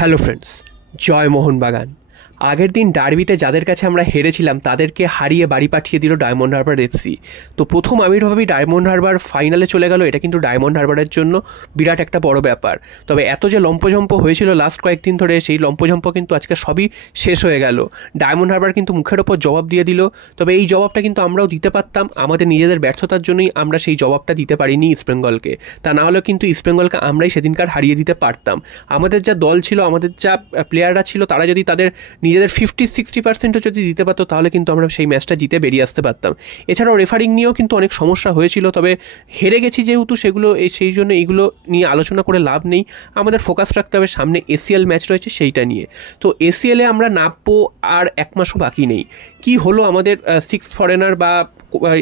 Hello friends, জয় মোহনবাগান। আগের দিন ডার্বিতে যাদের কাছে আমরা হেরেছিলাম তাদেরকে হারিয়ে বাড়ি পাঠিয়ে দিল ডায়মন্ড হারবার এফসি। তো প্রথম আবির্ভাবেই ডায়মন্ড হারবার ফাইনালে চলে গেল, এটা কিন্তু ডায়মন্ড হারবারের জন্য বিরাট একটা বড় ব্যাপার। তবে এত যে লম্পঝম্প হয়েছিল লাস্ট কয়েকদিন ধরে, সেই লম্পঝম্প কিন্তু আজকে সবই শেষ হয়ে গেল। ডায়মন্ড হারবার কিন্তু মুখের ওপর জবাব দিয়ে দিল। তবে এই জবাবটা কিন্তু আমরাও দিতে পারতাম, আমাদের নিজেদের ব্যর্থতার জন্যই আমরা সেই জবাবটা দিতে পারিনি ইস্টবেঙ্গলকে। তা না হলেও কিন্তু ইস্টবেঙ্গলকে আমরাই সেদিনকার হারিয়ে দিতে পারতাম। আমাদের যা দল ছিল, আমাদের যা প্লেয়াররা ছিল, তারা যদি তাদের নিজেদের 50-60% যদি দিতে পারতো তাহলে কিন্তু আমরা সেই ম্যাচটা জিতে বেরিয়ে আসতে পারতাম। এছাড়াও রেফারিং নিয়েও কিন্তু অনেক সমস্যা হয়েছিল। তবে হেরে গেছি যেহেতু, সেই জন্য এইগুলো নিয়ে আলোচনা করে লাভ নেই। আমাদের ফোকাস রাখতে হবে সামনে এসিএল ম্যাচ রয়েছে সেইটা নিয়ে। তো এসিএলে আমরা নামবো আর এক মাসও বাকি নেই। কি হলো আমাদের 6 ফরেনার বা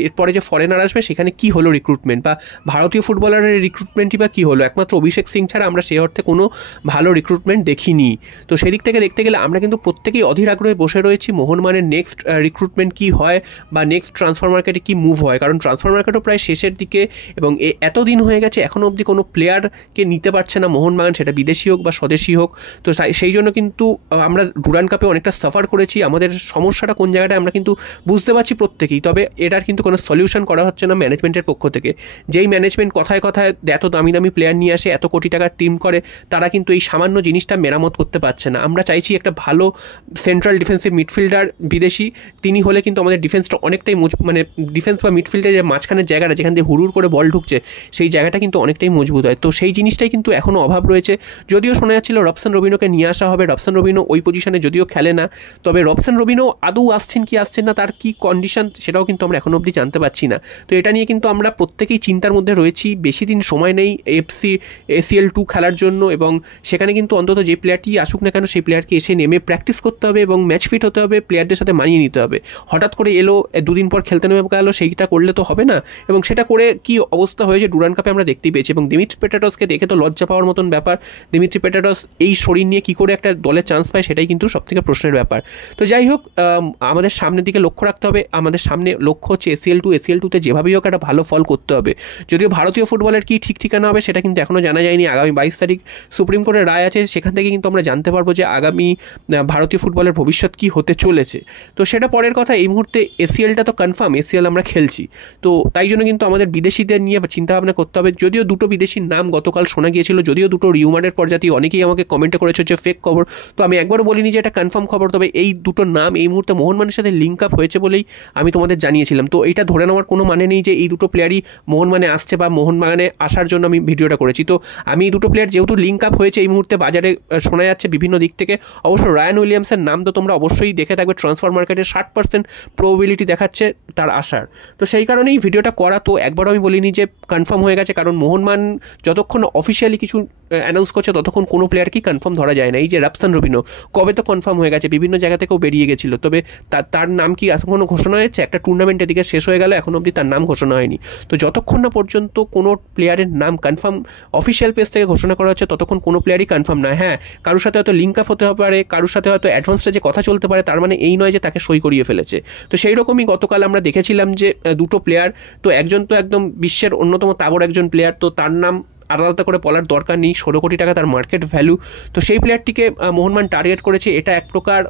এরপরে যে ফরেনার আসবে সেখানে কি হলো রিক্রুটমেন্ট, বা ভারতীয় ফুটবলারের রিক্রুটমেন্টই বা কী হলো? একমাত্র অভিষেক সিং ছাড়া আমরা সেই অর্থে কোনো ভালো রিক্রুটমেন্ট দেখিনি। তো সেদিক থেকে দেখতে গেলে আমরা কিন্তু প্রত্যেকেই অধীর আগ্রহে বসে রয়েছি মোহনবাগানের নেক্সট রিক্রুটমেন্ট কী হয় বা নেক্সট ট্রান্সফার মার্কেটে কী মুভ হয়। কারণ ট্রান্সফার মার্কেটও প্রায় শেষের দিকে এবং এতদিন হয়ে গেছে এখনও অবধি কোনো প্লেয়ারকে নিতে পারছে না মোহনবাগান, সেটা বিদেশি হোক বা স্বদেশি হোক। তো সেই জন্য কিন্তু আমরা ডুরান্ড কাপে অনেকটা সাফার করেছি। আমাদের সমস্যাটা কোন জায়গাটায় আমরা কিন্তু বুঝতে পারছি প্রত্যেকেই। তবে এটার কিন্তু কোনো সলিউশন করা হচ্ছে না ম্যানেজমেন্টের পক্ষ থেকে। যেই ম্যানেজমেন্ট কথায় কথায় এত দামি দামি প্লেয়ার নিয়ে আসে, এত কোটি টাকার টিম করে, তারা কিন্তু এই সামান্য জিনিসটা মেরামত করতে পারছে না। আমরা চাইছি একটা ভালো সেন্ট্রাল ডিফেন্সিভ মিডফিল্ডার বিদেশি, তিনি হলে কিন্তু আমাদের ডিফেন্সটা অনেকটাই মানে ডিফেন্স বা মিডফিল্ডে যে মাঝখানের জায়গাটা যেখান দিয়ে হুড়ুর করে বল ঢুকছে, সেই জায়গাটা কিন্তু অনেকটাই মজবুত হয়। তো সেই জিনিসটাই কিন্তু এখনও অভাব রয়েছে। যদিও শোনা যাচ্ছিল রবসন রবিনোকে নিয়ে আসা হবে, রবসন রবিনো ওই পজিশনে যদিও খেলে না। তবে রবসন রবিনো আদৌ আসছেন কি আসছেন না, তার কি কন্ডিশন, সেটাও কিন্তু আমরা এখনো অবধি জানতে পারছি না। তো এটা নিয়ে কিন্তু আমরা প্রত্যেকেই চিন্তার মধ্যে রয়েছি। বেশি দিন সময় নেই ACL2 খেলার জন্য, এবং সেখানে কিন্তু অন্তত যে প্লেয়ারটি আসুক না কেন সেই প্লেয়ারকে এসে নেমে প্র্যাকটিস করতে হবে এবং ম্যাচ ফিট হতে হবে, প্লেয়ারদের সাথে মানিয়ে নিতে হবে। হঠাৎ করে এলো, দুদিন পর খেলতে নেমে গেলো, সেইটা করলে তো হবে না। এবং সেটা করে কি অবস্থা হয়েছে ডুরান্ড কাপে আমরা দেখতেই পেয়েছি। এবং দিমিত্রি পেটাটসকে দেখে তো লজ্জা পাওয়ার মতন ব্যাপার। দিমিত্রি পেটাটস এই শরীর নিয়ে কী করে একটা দলের চান্স পায়, সেটাই কিন্তু সবথেকে প্রশ্নের ব্যাপার। তো যাই হোক, আমাদের সামনের দিকে লক্ষ্য রাখতে হবে। আমাদের সামনে লক্ষ্য হচ্ছে ACL2-তে যেভাবেই হোক একটা ভালো ফল করতে হবে। যদিও ভারতীয় ফুটবলের কী ঠিক ঠিকানা হবে সেটা কিন্তু এখনও জানা যায়নি। আগামী 22 তারিখ সুপ্রিম কোর্টের রায় আছে, সেখান থেকে কিন্তু আমরা জানতে পারবো যে আগামী ভারতীয় ফুটবলের ভবিষ্যৎ কী হতে চলেছে। তো সেটা পরের কথা। এই মুহূর্তে ACLটা তো কনফার্ম, ACL আমরা খেলছি। তো তাই জন্য কিন্তু আমাদের বিদেশিদের নিয়ে চিন্তাভাবনা করতে হবে। যদিও দুটো বিদেশির নাম গতকাল শোনা গিয়েছিল, যদিও দুটো রিউমারের পর্যায়ে অনেকেই আমাকে কমেন্টে করেছে যে ফেক খবর। তো আমি একবারও বলিনি যে এটা কনফার্ম খবর। তবে এই দুটো নাম এই মুহূর্তে মোহনবাগানের সাথে লিঙ্ক আপ হয়েছে বলেই আমি তোমাদের জানিয়েছিলাম। তো এটা ধরে নেওয়ার কোনো মানে নেই যে এই দুটো প্লেয়ারই মোহনবাগানে আসছে বা মোহনবাগানে আসার জন্য আমি ভিডিওটা করেছি। তো আমি এই দুটো প্লেয়ার যেহেতু লিঙ্ক আপ হয়েছে এই মুহূর্তে বাজারে শোনা যাচ্ছে বিভিন্ন দিক থেকে। অবশ্য রায়ান উইলিয়ামসের নাম তো তোমরা অবশ্যই দেখে থাকবে, ট্রান্সফার মার্কেটে 60% প্রবাবিলিটি দেখাচ্ছে তার আসার। তো সেই কারণেই ভিডিওটা করা। তো একবারও আমি বলিনি যে কনফার্ম হয়ে গেছে, কারণ মোহনবাগান যতক্ষণ অফিসিয়ালি কিছু অ্যানাউন্স করছে ততক্ষণ কোনো প্লেয়ারকেই কনফার্ম ধরা যায় না। এই যে রবসন রবিনো কবে তো কনফার্ম হয়ে গেছে, বিভিন্ন জায়গা থেকেও বেরিয়ে গেছিল। তবে তার নাম কি এখনও ঘোষণা হয়েছে? একটা টুর্নামেন্টের দিকে শেষ হয়ে গেল, এখন অবধি তার নাম ঘোষণা হয়নি। তো যতক্ষণ না পর্যন্ত কোনো প্লেয়ারের নাম কনফার্ম অফিসিয়াল পেজ থেকে ঘোষণা করা হচ্ছে ততক্ষণ কোনো প্লেয়ারই কনফার্ম নয়। হ্যাঁ, কারোর সাথে হয়তো লিঙ্ক আপ হতে পারে, কারোর সাথে হয়তো অ্যাডভান্স স্টেজে কথা চলতে পারে, তার মানে এই নয় যে তাকে সই করিয়ে ফেলেছে। তো সেই রকমই গতকাল আমরা দেখেছিলাম যে দুটো প্লেয়ার, তো একজন তো একদম বিশ্বের অন্যতম তাবড় একজন প্লেয়ার, তো তার নাম আলাদা করে বলার দরকার নেই। 16 কোটি টাকা তার মার্কেট ভ্যালু। তো সেই প্লেয়ারটিকে মোহনবাগান টার্গেট করেছে, এটা এক প্রকার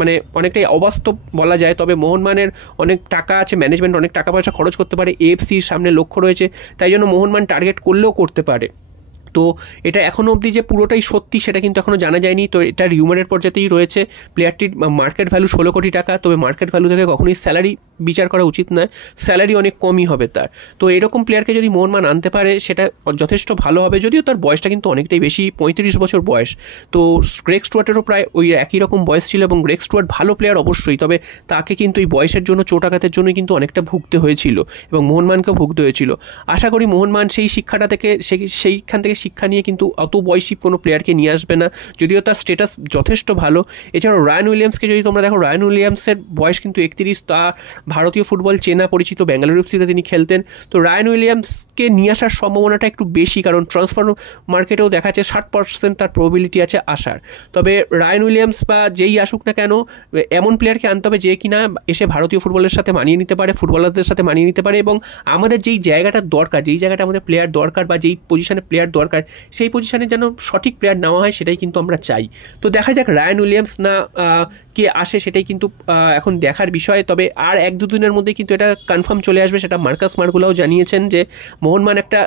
মানে অনেকটাই অবাস্তব বলা যায়। তবে মোহনবাগানের অনেক টাকা আছে, ম্যানেজমেন্ট অনেক টাকা পয়সা খরচ করতে পারে, AFCর সামনে লক্ষ্য রয়েছে, তাই জন্য মোহনবাগান টার্গেট করলেও করতে পারে। তো এটা এখনও অবধি যে পুরোটাই সত্যি সেটা কিন্তু এখনও জানা যায়নি। তো এটা রিউমারের পর্যায়েই রয়েছে। প্লেয়ারটির মার্কেট ভ্যালু 16 কোটি টাকা। তবে মার্কেট ভ্যালু থেকে কখনোই স্যালারি বিচার করা উচিত নয়, স্যালারি অনেক কমই হবে তার। তো এরকম প্লেয়ারকে যদি মোহনবাগান আনতে পারে সেটা যথেষ্ট ভালো হবে। যদিও তার বয়সটা কিন্তু অনেকটাই বেশি, 35 বছর বয়স। তো গ্রেগ স্টুয়ার্টেরও প্রায় ওই একই রকম বয়স ছিল, এবং গ্রেগ স্টুয়ার্ট ভালো প্লেয়ার অবশ্যই। তবে তাকে কিন্তু এই বয়সের জন্য, চোটাঘাতের জন্যই কিন্তু অনেকটা ভুগতে হয়েছিল, এবং মোহনবাগানকেও ভুগতে হয়েছিল। আশা করি মোহনবাগান সেই শিক্ষাটা থেকে সেইখান থেকে শিক্ষা নিয়ে কিন্তু অত বয়সী কোনো প্লেয়ারকে নিয়ে আসবে না, যদিও তার স্ট্যাটাস যথেষ্ট ভালো। এছাড়াও রায়ান উইলিয়ামসকে যদি তোমরা দেখো, রায়ান উইলিয়ামসের বয়স কিন্তু 31, তা ভারতীয় ফুটবল চেনা পরিচিত, বেঙ্গালুরু এফসিতে তিনি খেলতেন। তো রায়ান উইলিয়ামসকে নিয়ে আসার সম্ভাবনাটা একটু বেশি, কারণ ট্রান্সফার মার্কেটেও দেখা যাচ্ছে 60% তার প্রবাবিলিটি আছে আসার। তবে রায়ান উইলিয়ামস বা যেই আসুক না কেন, এমন প্লেয়ারকে আনতে হবে যে কিনা এসে ভারতীয় ফুটবলের সাথে মানিয়ে নিতে পারে, ফুটবলারদের সাথে মানিয়ে নিতে পারে, এবং আমাদের যেই জায়গাটা দরকার, যেই জায়গাটা আমাদের প্লেয়ার দরকার বা যেই পজিশনে প্লেয়ার দরকার, সেই পজিশনে যেন সঠিক প্লেয়ার নেওয়া হয়, সেটাই কিন্তু আমরা চাই। তো দেখা যাক রায়ান উইলিয়ামস না কে আসে, সেটাই কিন্তু এখন দেখার বিষয়। তবে আর 1-2 দিনের মধ্যে কিন্তু এটা কনফার্ম চলে আসবে, সেটা মার্কাস মার্গুলাও জানিয়েছেন যে মোহনবাগান একটা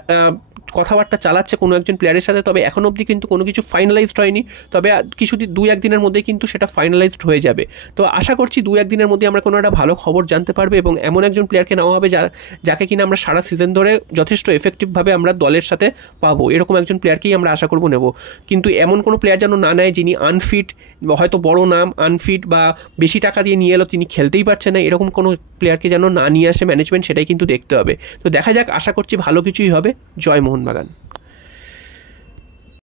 কথাবার্তা চালাচ্ছে কোনো একজন প্লেয়ারের সাথে। তবে এখন অবধি কিন্তু কোনো কিছু ফাইনালাইজড হয়নি, তবে কিছুদিন 2-1 দিনের মধ্যে কিন্তু সেটা ফাইনালাইজড হয়ে যাবে। তো আশা করছি 2-1 দিনের মধ্যে আমরা কোনো একটা ভালো খবর জানতে পারবে এবং এমন একজন প্লেয়ারকে নেওয়া হবে যাকে কিনা আমরা সারা সিজন ধরে যথেষ্ট এফেক্টিভভাবে আমরা দলের সাথে পাবো, এরকম একজন প্লেয়ারকেই আমরা আশা করবো নেব। কিন্তু এমন কোনো প্লেয়ার যেন না নেয় যিনি আনফিট, হয়তো বড় নাম আনফিট বা বেশি টাকা দিয়ে নিয়ে এলো তিনি খেলতেই পারছে না, এরকম কোনো প্লেয়ারকে যেন না নিয়ে আসে ম্যানেজমেন্ট, সেটাই কিন্তু দেখতে হবে। তো দেখা যাক, আশা করছি ভালো কিছুই হবে। জয় মোহনবাগান।